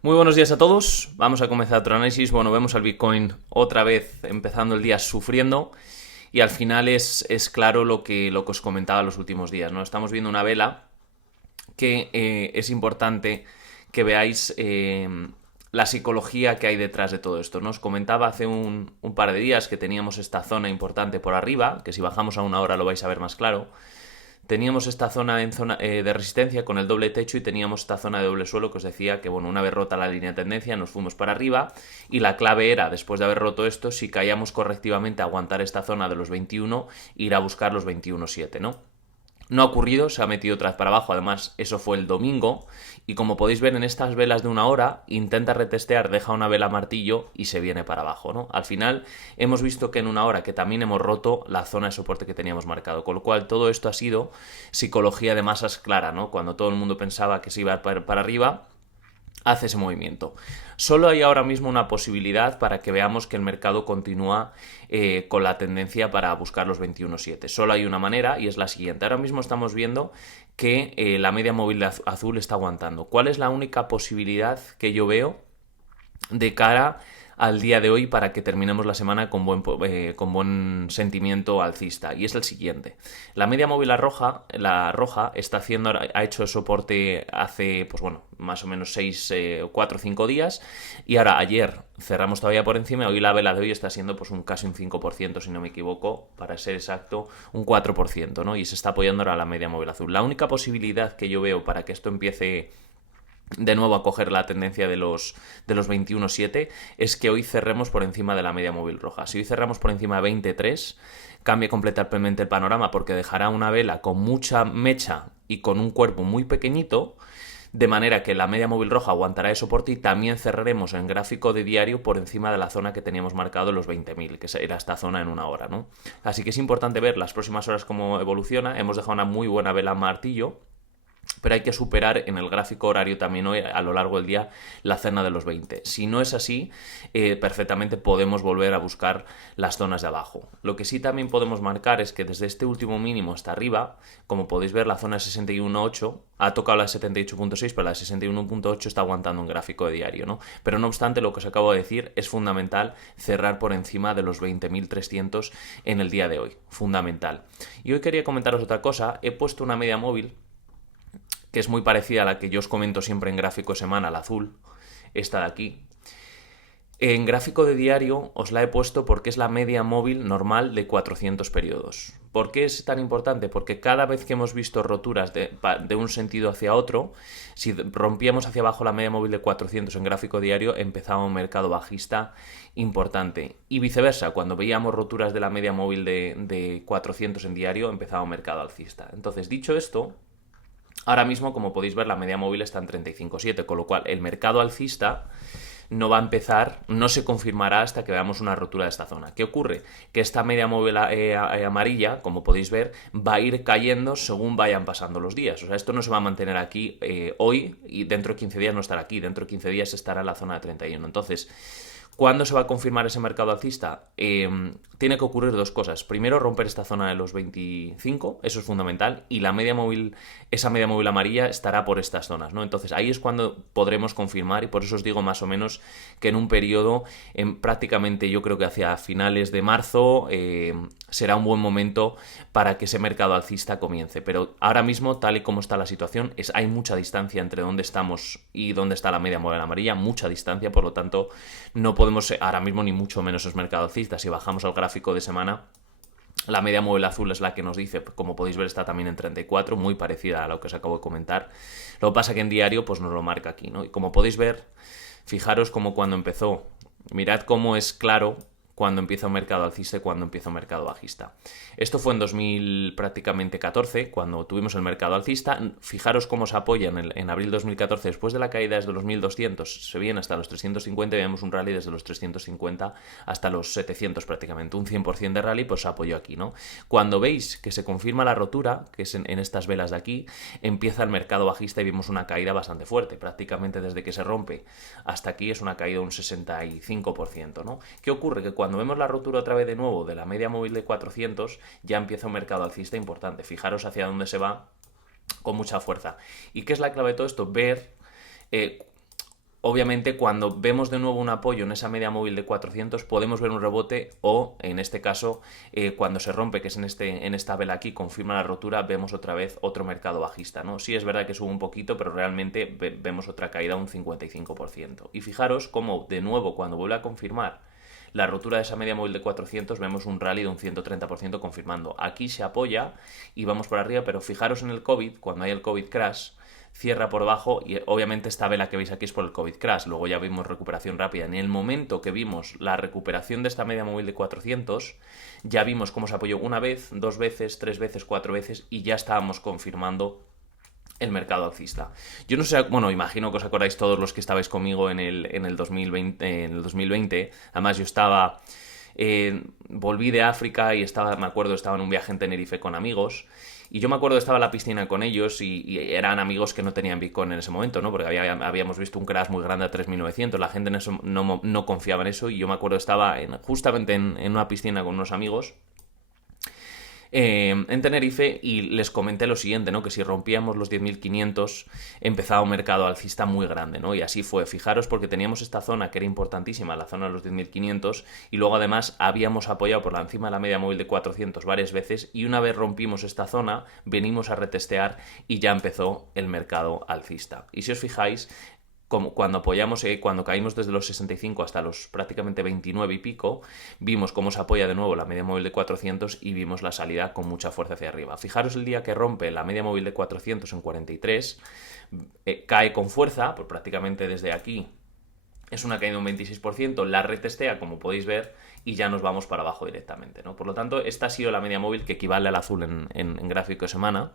Muy buenos días a todos. Vamos a comenzar otro análisis. Bueno, vemos al Bitcoin otra vez empezando el día sufriendo y al final es claro lo que os comentaba los últimos días, ¿no? Estamos viendo una vela que es importante que veáis la psicología que hay detrás de todo esto, ¿no? Os comentaba hace un par de días que teníamos esta zona importante por arriba, que si bajamos a una hora lo vais a ver más claro. Teníamos esta zona de resistencia con el doble techo y teníamos esta zona de doble suelo que os decía que, bueno, una vez rota la línea de tendencia nos fuimos para arriba y la clave era, después de haber roto esto, si caíamos correctivamente, aguantar esta zona de los 21, ir a buscar los 21.7, ¿no? No ha ocurrido, se ha metido otra vez para abajo, además eso fue el domingo, y como podéis ver en estas velas de una hora, intenta retestear, deja una vela martillo y se viene para abajo, ¿no? Al final hemos visto que en una hora que también hemos roto la zona de soporte que teníamos marcado, con lo cual todo esto ha sido psicología de masas clara, ¿no? Cuando todo el mundo pensaba que se iba para arriba, hace ese movimiento. Solo hay ahora mismo una posibilidad para que veamos que el mercado continúa con la tendencia para buscar los 21.7. Solo hay una manera y es la siguiente. Ahora mismo estamos viendo que la media móvil azul está aguantando. ¿Cuál es la única posibilidad que yo veo de cara al día de hoy para que terminemos la semana con buen sentimiento alcista? Y es el siguiente. La media móvil la roja ha hecho soporte hace, pues bueno, más o menos 6, 4 o 5 días, y ahora ayer cerramos todavía por encima, hoy la vela de hoy está siendo pues casi un 5%, si no me equivoco, para ser exacto, un 4%, ¿no? Y se está apoyando ahora la media móvil azul. La única posibilidad que yo veo para que esto empiece de nuevo a coger la tendencia de los 21.7 es que hoy cerremos por encima de la media móvil roja. Si hoy cerramos por encima de 23, cambia completamente el panorama porque dejará una vela con mucha mecha y con un cuerpo muy pequeñito, de manera que la media móvil roja aguantará de soporte y también cerraremos en gráfico de diario por encima de la zona que teníamos marcado los 20.000, que era esta zona en una hora, ¿no? Así que es importante ver las próximas horas cómo evoluciona. Hemos dejado una muy buena vela martillo, pero hay que superar en el gráfico horario también hoy a lo largo del día la zona de los 20. Si no es así, perfectamente podemos volver a buscar las zonas de abajo. Lo que sí también podemos marcar es que desde este último mínimo hasta arriba, como podéis ver, la zona de 61.8 ha tocado la 78.6, pero la 61.8 está aguantando un gráfico de diario, ¿no? Pero no obstante, lo que os acabo de decir es fundamental cerrar por encima de los 20.300 en el día de hoy. Fundamental. Y hoy quería comentaros otra cosa. He puesto una media móvil que es muy parecida a la que yo os comento siempre en gráfico semanal, azul, esta de aquí. En gráfico de diario os la he puesto porque es la media móvil normal de 400 periodos. ¿Por qué es tan importante? Porque cada vez que hemos visto roturas de un sentido hacia otro, si rompíamos hacia abajo la media móvil de 400 en gráfico diario, empezaba un mercado bajista importante. Y viceversa, cuando veíamos roturas de la media móvil de 400 en diario, empezaba un mercado alcista. Entonces, dicho esto, ahora mismo, como podéis ver, la media móvil está en 35.7, con lo cual el mercado alcista no va a empezar, no se confirmará hasta que veamos una rotura de esta zona. ¿Qué ocurre? Que esta media móvil amarilla, como podéis ver, va a ir cayendo según vayan pasando los días. O sea, esto no se va a mantener aquí hoy y dentro de 15 días no estará aquí. Dentro de 15 días estará en la zona de 31. Entonces, ¿cuándo se va a confirmar ese mercado alcista? Tiene que ocurrir dos cosas. Primero, romper esta zona de los 25, eso es fundamental, y esa media móvil amarilla estará por estas zonas, ¿no? Entonces ahí es cuando podremos confirmar, y por eso os digo más o menos que en un periodo, prácticamente yo creo que hacia finales de marzo, será un buen momento para que ese mercado alcista comience. Pero ahora mismo, tal y como está la situación, hay mucha distancia entre dónde estamos y dónde está la media móvil amarilla, mucha distancia, por lo tanto no podemos ahora mismo ni mucho menos es mercado alcista. Si bajamos al gráfico de semana, la media móvil azul es la que nos dice, como podéis ver, está también en 34, muy parecida a lo que os acabo de comentar. Lo que pasa que en diario pues nos lo marca aquí, ¿no? Y como podéis ver, fijaros como cuando empezó, mirad cómo es claro cuando empieza un mercado alcista y cuando empieza un mercado bajista. Esto fue en 2000 prácticamente 14, cuando tuvimos el mercado alcista. Fijaros cómo se apoya en abril 2014, después de la caída desde los 1200, se viene hasta los 350 y vemos un rally desde los 350 hasta los 700 prácticamente, un 100% de rally, pues se apoyó aquí, ¿no? Cuando veis que se confirma la rotura, que es en estas velas de aquí, empieza el mercado bajista y vemos una caída bastante fuerte, prácticamente desde que se rompe hasta aquí es una caída de un 65%, ¿no? ¿Qué ocurre? Que cuando vemos la rotura otra vez de nuevo de la media móvil de 400, ya empieza un mercado alcista importante. Fijaros hacia dónde se va con mucha fuerza. ¿Y qué es la clave de todo esto? Ver obviamente, cuando vemos de nuevo un apoyo en esa media móvil de 400, podemos ver un rebote o, en este caso, cuando se rompe, que es en esta vela aquí, confirma la rotura, vemos otra vez otro mercado bajista, ¿no? Sí es verdad que sube un poquito, pero realmente vemos otra caída un 55%. Y fijaros cómo, de nuevo, cuando vuelve a confirmar la rotura de esa media móvil de 400, vemos un rally de un 130% confirmando. Aquí se apoya y vamos por arriba, pero fijaros en el COVID, cuando hay el COVID crash, cierra por abajo y obviamente esta vela que veis aquí es por el COVID crash, luego ya vimos recuperación rápida. En el momento que vimos la recuperación de esta media móvil de 400, ya vimos cómo se apoyó una vez, dos veces, tres veces, cuatro veces y ya estábamos confirmando el mercado alcista. Yo no sé, bueno, imagino que os acordáis todos los que estabais conmigo en el 2020. Además, yo estaba, volví de África y me acuerdo, estaba en un viaje en Tenerife con amigos. Y yo me acuerdo, estaba en la piscina con ellos y eran amigos que no tenían Bitcoin en ese momento, ¿no? Porque habíamos visto un crash muy grande a 3.900, la gente en eso no confiaba en eso. Y yo me acuerdo, estaba justamente en una piscina con unos amigos en Tenerife y les comenté lo siguiente, ¿no? Que si rompíamos los 10.500 empezaba un mercado alcista muy grande, ¿no? Y así fue. Fijaros, porque teníamos esta zona que era importantísima, la zona de los 10.500, y luego además habíamos apoyado por encima de la media móvil de 400 varias veces, y una vez rompimos esta zona venimos a retestear y ya empezó el mercado alcista. Y si os fijáis, como cuando apoyamos, cuando caímos desde los 65 hasta los prácticamente 29 y pico, vimos cómo se apoya de nuevo la media móvil de 400 y vimos la salida con mucha fuerza hacia arriba. Fijaros el día que rompe la media móvil de 400 en 43, cae con fuerza, pues prácticamente desde aquí es una caída de un 26%, la retestea, como podéis ver, y ya nos vamos para abajo directamente, ¿no? Por lo tanto, esta ha sido la media móvil que equivale al azul en gráfico de semana,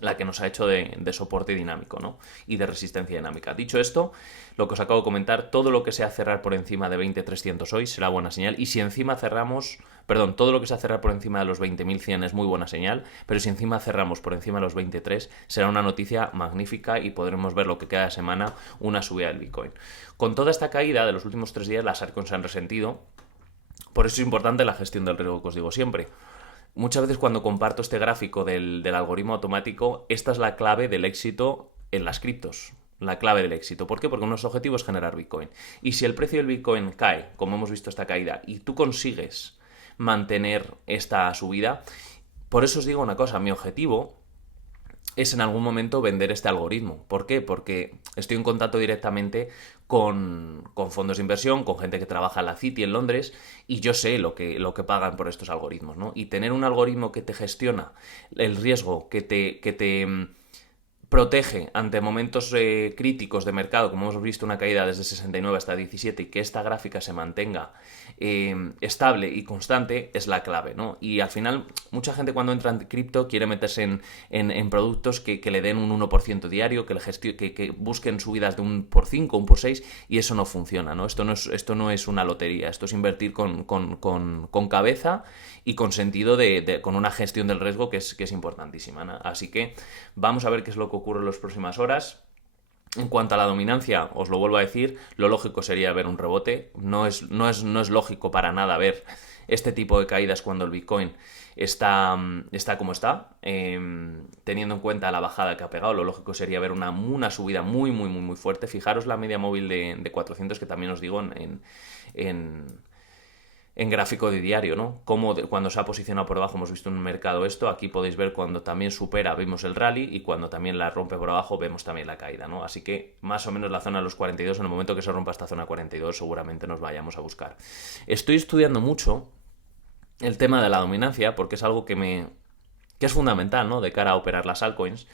la que nos ha hecho de soporte dinámico, ¿no? Y de resistencia dinámica. Dicho esto, lo que os acabo de comentar, todo lo que sea cerrar por encima de 20.300 hoy será buena señal. Y si encima cerramos, perdón, todo lo que sea cerrar por encima de los 20.100 es muy buena señal, pero si encima cerramos por encima de los 23, será una noticia magnífica y podremos ver lo que queda de semana, una subida del Bitcoin. Con toda esta caída de los últimos 3 días, las altcoins se han resentido. Por eso es importante la gestión del riesgo que os digo siempre. Muchas veces cuando comparto este gráfico del algoritmo automático, esta es la clave del éxito en las criptos. La clave del éxito. ¿Por qué? Porque nuestro objetivo es generar Bitcoin. Y si el precio del Bitcoin cae, como hemos visto esta caída, y tú consigues mantener esta subida, por eso os digo una cosa, mi objetivo es en algún momento vender este algoritmo. ¿Por qué? Porque estoy en contacto directamente con fondos de inversión, con gente que trabaja en la Citi en Londres, y yo sé lo que pagan por estos algoritmos, ¿no? Y tener un algoritmo que te gestiona el riesgo, que te protege ante momentos críticos de mercado, como hemos visto una caída desde 69 hasta 17, y que esta gráfica se mantenga estable y constante, es la clave, ¿no? Y al final, mucha gente cuando entra en cripto quiere meterse en productos que le den un 1% diario, que busquen subidas de un por 5, un por 6, y eso no funciona, ¿no? Esto no es una lotería, esto es invertir con cabeza y con sentido con una gestión del riesgo que es importantísima, ¿no? Así que vamos a ver qué es lo que ocurre en las próximas horas. En cuanto a la dominancia, os lo vuelvo a decir, lo lógico sería ver un rebote. No es lógico para nada ver este tipo de caídas cuando el Bitcoin está como está. Teniendo en cuenta la bajada que ha pegado, lo lógico sería ver una subida muy, muy, muy, muy fuerte. Fijaros la media móvil de 400, que también os digo en gráfico de diario, ¿no? Como cuando se ha posicionado por abajo hemos visto en un mercado esto, aquí podéis ver cuando también supera, vimos el rally, y cuando también la rompe por abajo vemos también la caída, ¿no? Así que más o menos la zona de los 42, en el momento que se rompa esta zona 42 seguramente nos vayamos a buscar. Estoy estudiando mucho el tema de la dominancia porque es algo que es fundamental, ¿no? De cara a operar las altcoins,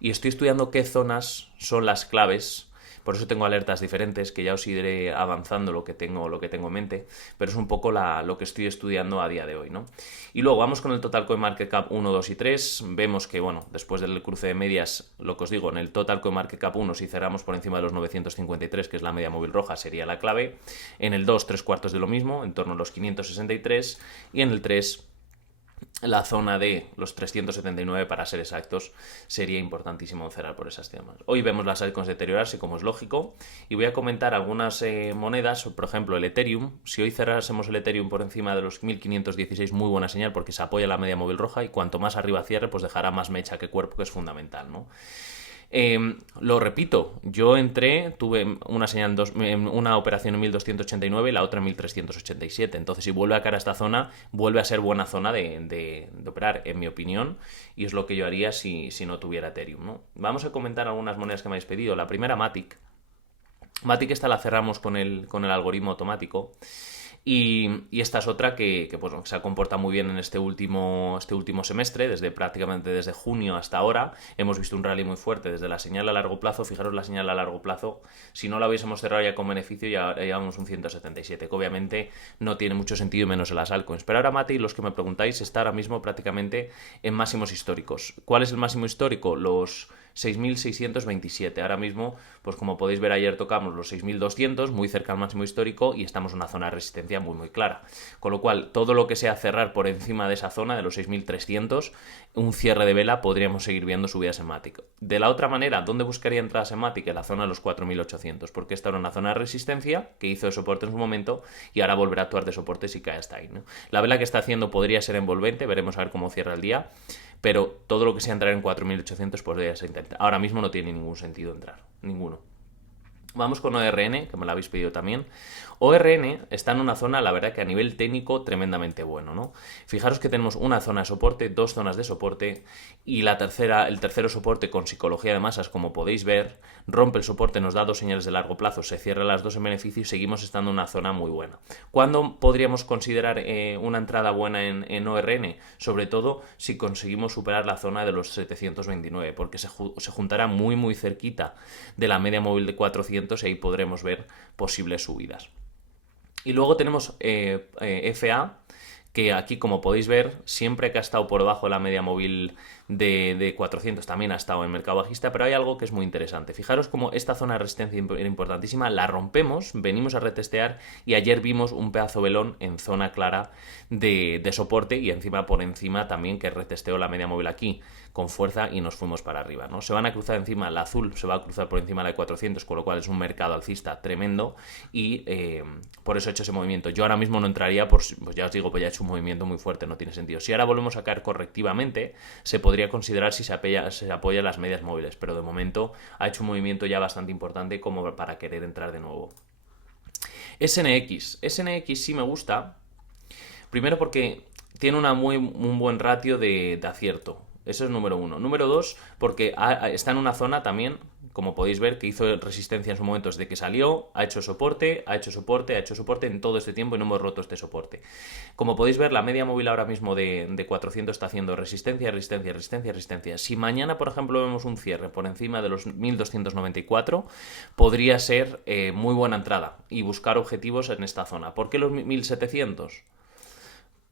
y estoy estudiando qué zonas son las claves. Por eso tengo alertas diferentes, que ya os iré avanzando lo que tengo en mente, pero es un poco lo que estoy estudiando a día de hoy, ¿no? Y luego vamos con el Total Coin Market Cap 1, 2 y 3. Vemos que, bueno, después del cruce de medias, lo que os digo, en el Total Coin Market Cap 1, si cerramos por encima de los 953, que es la media móvil roja, sería la clave. En el 2, 3/4 de lo mismo, en torno a los 563. Y en el 3, la zona de los 379, para ser exactos, sería importantísimo cerrar por esas temas. Hoy vemos las altcoins deteriorarse, como es lógico, y voy a comentar algunas monedas, por ejemplo el Ethereum. Si hoy cerrásemos el Ethereum por encima de los 1516, muy buena señal porque se apoya la media móvil roja, y cuanto más arriba cierre, pues dejará más mecha que cuerpo, que es fundamental, ¿no? Lo repito, yo entré, tuve una señal una operación en 1289 y la otra en 1387. Entonces, si vuelve a caer a esta zona, vuelve a ser buena zona de operar, en mi opinión, y es lo que yo haría si no tuviera Ethereum, ¿no? Vamos a comentar algunas monedas que me habéis pedido. La primera, Matic. Matic esta la cerramos con el algoritmo automático. Y esta es otra que pues, se ha comportado muy bien en este último semestre, prácticamente desde junio hasta ahora. Hemos visto un rally muy fuerte desde la señal a largo plazo. Fijaros la señal a largo plazo. Si no la hubiésemos cerrado ya con beneficio, ya llevamos un 177, que obviamente no tiene mucho sentido, menos en las altcoins. Pero ahora Mati, los que me preguntáis, está ahora mismo prácticamente en máximos históricos. ¿Cuál es el máximo histórico? Los 6.627. Ahora mismo, pues como podéis ver, ayer tocamos los 6.200, muy cerca al máximo histórico, y estamos en una zona de resistencia muy muy clara. Con lo cual, todo lo que sea cerrar por encima de esa zona, de los 6.300, un cierre de vela, podríamos seguir viendo subidas en Matic. De la otra manera, ¿dónde buscaría entradas en Matic? En la zona de los 4.800, porque esta era una zona de resistencia que hizo de soporte en su momento y ahora volverá a actuar de soporte si cae hasta ahí, ¿no? La vela que está haciendo podría ser envolvente, veremos a ver cómo cierra el día, pero todo lo que sea entrar en 4.800 podría ser intentar. Ahora mismo no tiene ningún sentido entrar, ninguno. Vamos con ORN, que me lo habéis pedido también. ORN está en una zona, la verdad que a nivel técnico tremendamente bueno, ¿no? Fijaros que tenemos una zona de soporte, dos zonas de soporte, y el tercero soporte con psicología de masas, como podéis ver, rompe el soporte, nos da dos señales de largo plazo, se cierran las dos en beneficio y seguimos estando en una zona muy buena. ¿Cuándo podríamos considerar una entrada buena en ORN? Sobre todo si conseguimos superar la zona de los 729, porque se juntará muy muy cerquita de la media móvil de 400 y ahí podremos ver posibles subidas. Y luego tenemos FA, que aquí, como podéis ver, siempre que ha estado por debajo de la media móvil de 400 también ha estado en mercado bajista, pero hay algo que es muy interesante. Fijaros cómo esta zona de resistencia era importantísima, la rompemos, venimos a retestear y ayer vimos un pedazo velón en zona clara de soporte y encima por encima también que retesteó la media móvil aquí con fuerza y nos fuimos para arriba, ¿no? Se van a cruzar encima, la azul se va a cruzar por encima de la de 400, con lo cual es un mercado alcista tremendo y por eso he hecho ese movimiento. Yo ahora mismo no entraría, pues ya os digo, pues ya he hecho un movimiento muy fuerte, no tiene sentido. Si ahora volvemos a caer correctivamente, se podría considerar si se apoya las medias móviles, pero de momento ha hecho un movimiento ya bastante importante como para querer entrar de nuevo. SNX sí me gusta, primero porque tiene un buen ratio de acierto. Eso es número uno. Número dos, porque está en una zona también, como podéis ver, que hizo resistencia en su momento desde que salió, ha hecho soporte, ha hecho soporte, ha hecho soporte en todo este tiempo y no hemos roto este soporte. Como podéis ver, la media móvil ahora mismo de 400 está haciendo resistencia, resistencia, resistencia, resistencia. Si mañana, por ejemplo, vemos un cierre por encima de los 1.294, podría ser muy buena entrada y buscar objetivos en esta zona. ¿Por qué los 1.700?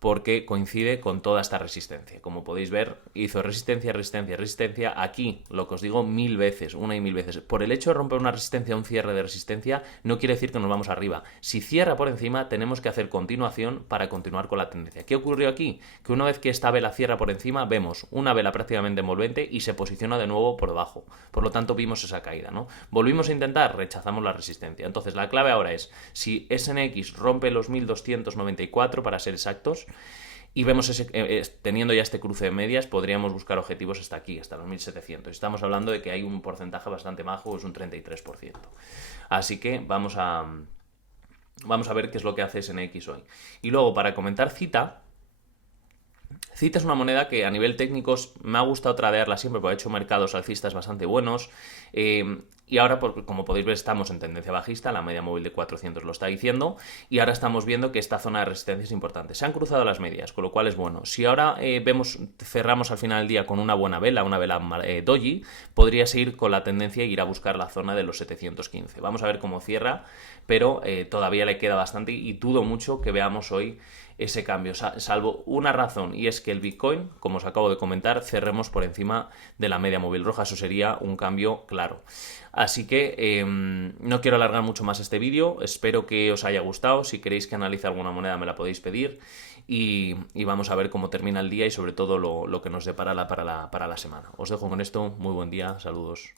Porque coincide con toda esta resistencia. Como podéis ver, hizo resistencia, resistencia, resistencia. Aquí, lo que os digo 1000 veces, una y 1000 veces. Por el hecho de romper una resistencia, un cierre de resistencia, no quiere decir que nos vamos arriba. Si cierra por encima, tenemos que hacer continuación para continuar con la tendencia. ¿Qué ocurrió aquí? Que una vez que esta vela cierra por encima, vemos una vela prácticamente envolvente y se posiciona de nuevo por debajo. Por lo tanto, vimos esa caída, ¿no? Volvimos a intentar, rechazamos la resistencia. Entonces, la clave ahora es, si SNX rompe los 1294, para ser exactos, y vemos teniendo ya este cruce de medias, podríamos buscar objetivos hasta aquí, hasta los 1.700. Estamos hablando de que hay un porcentaje bastante bajo, es un 33%. Así que vamos a ver qué es lo que hace SNX hoy. Y luego, para comentar Cita es una moneda que a nivel técnico me ha gustado tradearla siempre porque ha hecho mercados alcistas bastante buenos. Y ahora, como podéis ver, estamos en tendencia bajista, la media móvil de 400 lo está diciendo, y ahora estamos viendo que esta zona de resistencia es importante. Se han cruzado las medias, con lo cual es bueno. Si ahora cerramos al final del día con una buena vela, doji, podría seguir con la tendencia e ir a buscar la zona de los 715. Vamos a ver cómo cierra, pero todavía le queda bastante y dudo mucho que veamos hoy ese cambio, salvo una razón, y es que el Bitcoin, como os acabo de comentar, cerremos por encima de la media móvil roja. Eso sería un cambio claro. Así que no quiero alargar mucho más este vídeo, espero que os haya gustado. Si queréis que analice alguna moneda me la podéis pedir y vamos a ver cómo termina el día y sobre todo lo que nos depara para la semana. Os dejo con esto, muy buen día, saludos.